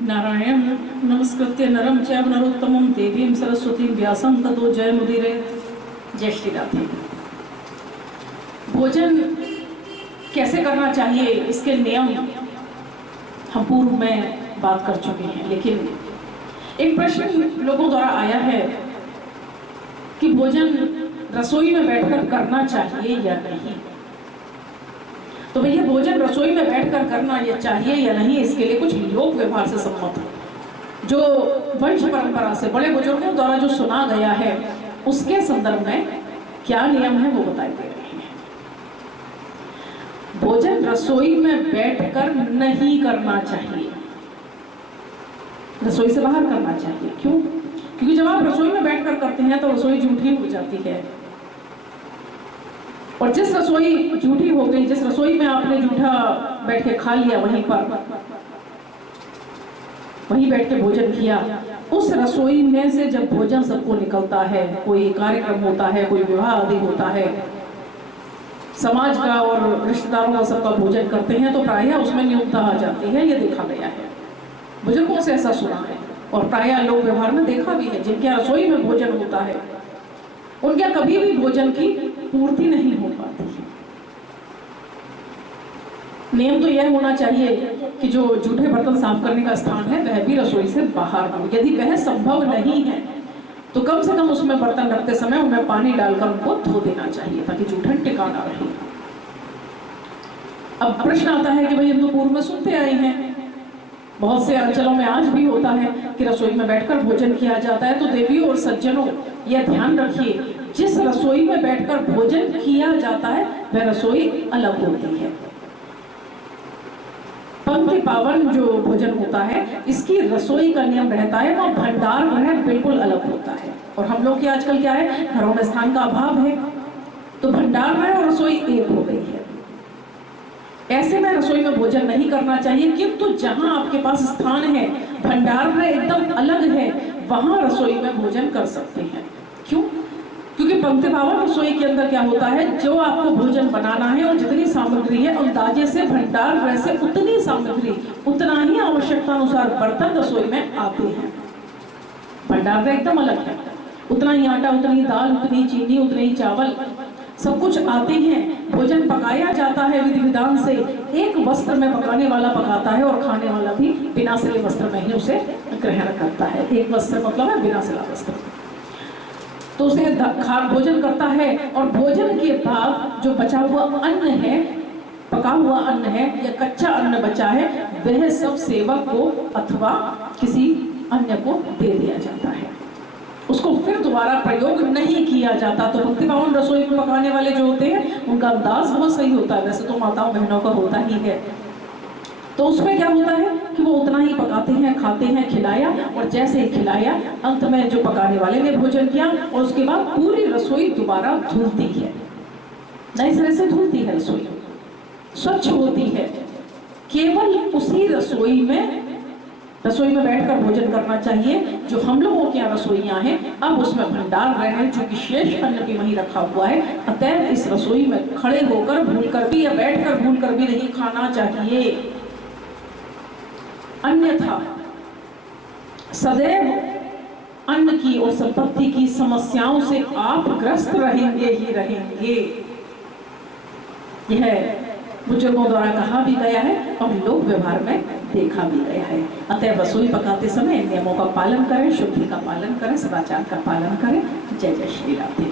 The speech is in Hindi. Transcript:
नारायण नमस्कृत्य नरम चैव नरोत्तमं देवीं सरस्वतीं व्यासं ततो जयमुदीरये। जय श्री राधे। भोजन कैसे करना चाहिए, इसके नियम हम पूर्व में बात कर चुके हैं, लेकिन एक प्रश्न लोगों द्वारा आया है कि भोजन रसोई में बैठकर करना चाहिए या नहीं। तो भैया, भोजन रसोई में बैठकर करना ये चाहिए या नहीं, इसके लिए कुछ लोक व्यवहार से सम्मत है, जो वंश परंपरा से बड़े बुजुर्गों द्वारा जो सुना गया है, उसके संदर्भ में क्या नियम है वो बताए दे रहे हैं। भोजन रसोई में बैठकर नहीं करना चाहिए, रसोई से बाहर करना चाहिए। क्यों? क्योंकि जब आप रसोई में बैठकर करते हैं तो रसोई झूठी हो जाती है, और जिस रसोई झूठी हो गई, जिस रसोई में आपने जूठा बैठ के खा लिया, वहीं बैठ के भोजन किया, उस रसोई में से जब भोजन सबको निकलता है, कोई कार्यक्रम होता है, कोई विवाह आदि होता है, समाज का और रिश्तेदारों का सबका भोजन करते हैं, तो प्रायः उसमें न्यूनता आ जाती है। ये देखा गया है, बुजुर्गों से ऐसा सुना है, और प्रायः लोक व्यवहार में देखा भी है। जिनके रसोई में भोजन होता है उनके कभी भी भोजन की पूर्ति नहीं हो पाती है। नियम तो यह होना चाहिए कि जो जूठे बर्तन साफ करने का स्थान है वह भी रसोई से बाहर हो। यदि वह संभव नहीं है तो कम से कम उसमें बर्तन रखते समय उनमें पानी डालकर उनको धो देना चाहिए, ताकि जूठन टिकाना रहे। अब प्रश्न आता है कि भाई, हम तो पूर्व में सुनते आए हैं, बहुत से अंचलों में आज भी होता है कि रसोई में बैठकर भोजन किया जाता है। तो देवियों और सज्जनों, यह ध्यान रखिए, जिस रसोई में बैठकर भोजन किया जाता है वह रसोई अलग होती है। पंक्ति पावन जो भोजन होता है, इसकी रसोई का नियम रहता है, वह भंडार गृह बिल्कुल अलग होता है। और हम लोग की आजकल क्या है, घरों में स्थान का अभाव है, तो भंडार गृह और रसोई एक हो गई है। ऐसे में रसोई में भोजन नहीं करना चाहिए, किंतु जहां आपके पास स्थान है, भंडार गृह एकदम अलग है, वहां रसोई में भोजन कर सकते हैं। क्यों? क्योंकि पंक्ति पावन रसोई के अंदर क्या होता है, जो आपको भोजन बनाना है और जितनी सामग्री है, अंदाजे से भंडार गृह से उतनी सामग्री, उतना ही आवश्यकता अनुसार बर्तन रसोई में आते हैं। भंडार गृह एकदम अलग है, उतना ही आटा, उतनी दाल, उतनी चीनी, उतने ही चावल, सब कुछ आते हैं। भोजन पकाया जाता है विधि विधान से, एक वस्त्र में पकाने वाला पकाता है और खाने वाला भी बिना सिले वस्त्र में ही उसे ग्रहण करता है। एक वस्त्र मतलब है बिना सिला वस्त्र, तो उसे भोजन करता है। और भोजन के बाद जो बचा हुआ अन्न है, पका हुआ अन्न है या कच्चा अन्न बचा है, वह सब सेवक को अथवा किसी अन्य को दे दिया जाता है, उसको फिर दोबारा प्रयोग नहीं किया जाता। तो भक्ति पावन रसोई में पकाने वाले जो होते हैं, उनका अंदाज बहुत सही होता है, वैसे तो माताओं बहनों का होता ही है। तो उसमें क्या होता है कि वो उतना ही पकाते हैं, खाते हैं, खिलाया, और जैसे ही खिलाया, अंत में जो पकाने वाले ने भोजन किया, और उसके बाद पूरी रसोई दोबारा धुलती है, नए सिरे से धुलती है, रसोई स्वच्छ होती है। केवल उसी रसोई में बैठकर भोजन करना चाहिए जो हम लोगों के यहाँ रसोइयाँ हैं। अब उसमें भंडार गृह है, जो कि शेष अन्न भी वहीं रखा हुआ है, अतः इस रसोई में खड़े होकर भूलकर भी या बैठकर भूलकर भी नहीं खाना चाहिए। अन्यथा सदैव अन्न की और संपत्ति की समस्याओं से आप ग्रस्त रहेंगे ही रहेंगे। यह बुजुर्गों द्वारा कहा भी गया है और लोक व्यवहार में देखा भी गया है। अतः रसोई पकाते समय नियमों का पालन करें, शुद्धि का पालन करें, सदाचार का पालन करें। जय जय श्री राधे।